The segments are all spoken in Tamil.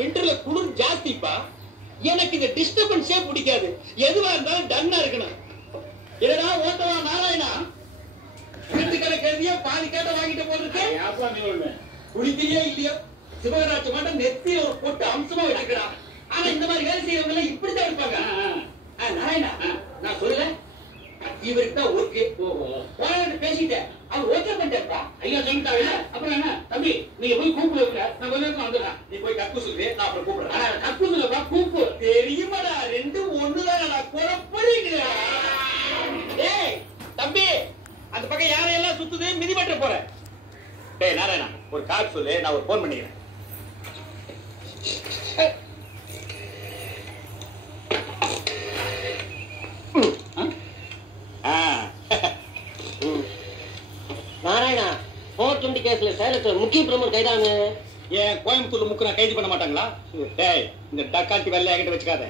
விண்டர்ல குளிர் ஜாஸ்திப்பா. எனக்கு இந்த டிஸ்டர்பன்ஸே பிடிக்காது. எதுவா இருந்தாலும் டன்னா இருக்கணும். என்னடா ஓட்டவா நாராயணா, வீட்டுக்கடை கழுதியா பாதி கேட்ட வாங்கிட்டு போட்டுருக்கு. குடிக்கிறியோ இல்லையோ, சிவகராட்சி மட்டும் நெத்தியில ஒரு பொட்டு அம்சமா வச்சுக்கிறான். ஆனா இந்த மாதிரி வேலை செய்யறவங்க எல்லாம் இப்படித்தான் இருப்பாங்க. நாராயணா, நான் சொல்லல, இவருக்கு தான் ஓகே பேசிட்டேன். அவர் ஓகே பண்ணிட்டா. ஐயா சொல்லிட்டாங்க. அப்புறம் என்ன தம்பி, நீங்க போய் கூப்பிடுங்க, நான் கொஞ்ச நேரம் வந்துடுறேன். நீ போய் கக்கு சொல்லு, நான் அப்புறம் கூப்பிடுறேன். கக்கு சொல்லப்பா, கூப்பு. தெரியுமாடா, ரெண்டு ஒண்ணுதான். குழப்பறீங்களா? ஏய் தம்பி, அந்த பக்கம் யாரையெல்லாம் சுத்துது, மிதிபட்ட போறேன். டேய் நாராயணா, ஒரு கால் சொல்லு, நான் ஒரு போன் பண்ணிக்கிறேன். நாராயணா, 420 கேஸ்ல சேலத்துல முக்கிய பிரமுகர் கைதாங்க. ஏன் கோயம்புத்தூர்ல முக்கிய கைது பண்ண மாட்டாங்களா? டேய், இந்த டக்காட்டி வெள்ளை என்கிட்ட வச்சுக்காத.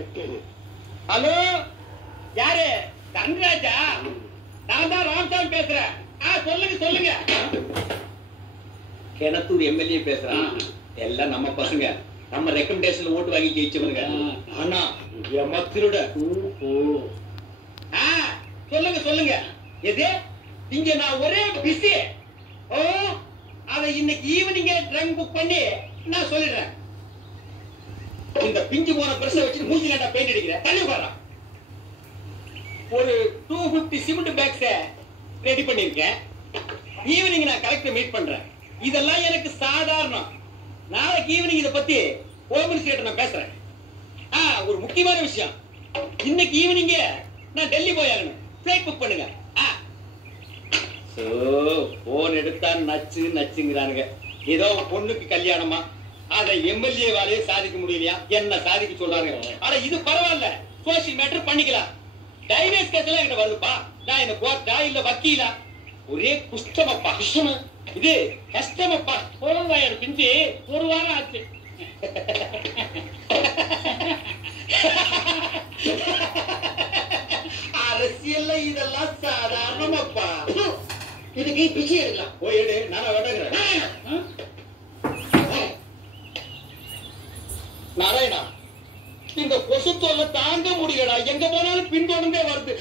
ஹலோ, யாரு? தன்ராஜா? நான் தான் ராமசாமி பேசுறேன். சொல்லுங்க சொல்லுங்க. கிணத்தூர் எம்எல்ஏ பேசுறேன். எல்லாம் நம்ம பசங்க, நம்ம ரெக்கமெண்டேஷன்ல ஓட்டு வாங்கி ஜெயிச்சவங்க. ஆனா திருட. சொல்லுங்க சொல்லுங்க. எது இங்க நான் ஒரே பிஸி. ஓ, அத இன்னைக்கு ஈவினிங் ட்ரங்க் புக் பண்ணி நான் சொல்லிடுறேன். இந்த பிஞ்சு போன பிரஷ வச்சு மூஞ்சி கண்டா பெயிண்ட் அடிக்கிறேன். தள்ளி போடுறான். ஒரு 250 சிமெண்ட் பேக்ஸ் ரெடி பண்ணிருக்கேன். ஈவினிங் நான் கலெக்டர் மீட் பண்றேன். இதெல்லாம் எனக்கு சாதாரணம். நாளைக்கு ஈவினிங் இத பத்தி ஹோம் மினிஸ்டர் நான் பேசுறேன். ஒரு முக்கியமான விஷயம், இன்னைக்கு ஈவினிங் நான் டெல்லி போய் ஆகணும். ஃளைட் புக் பண்ணுங்க. போன் எடுத்தா நச்சு நச்சுங்கிறானுங்க. ஏதோ பொண்ணுக்கு கல்யாணமா, அதை எம்எல்ஏ வாலையே சாதிக்க முடியலையா, என்ன சாதிக்க சொல்றாங்க. ஆனா இது பரவாயில்ல, சோசியல் மேட்டர் பண்ணிக்கலாம். டைவர்ஸ் கேஸ் எல்லாம் என்கிட்ட வருதுப்பா. நான் என்ன கோர்ட்டா இல்ல வக்கீலா? ஒரே குஷ்டமப்பா. இது கஷ்டமப்பா. போவாயர் பிஞ்சு ஒரு வாரம் ஆச்சு. அரசியல்ல இதெல்லாம் சாதாரணமாப்பா. இதுக்கு பிச்சை எடுக்கலாம். போய் எடு, நானா வேண்டாங்கிறேன். நாராயணா, இந்த கொசு தொல்லை தாங்க முடியலடா. எங்க போனாலும் பின்தொடர்ந்தே வருது.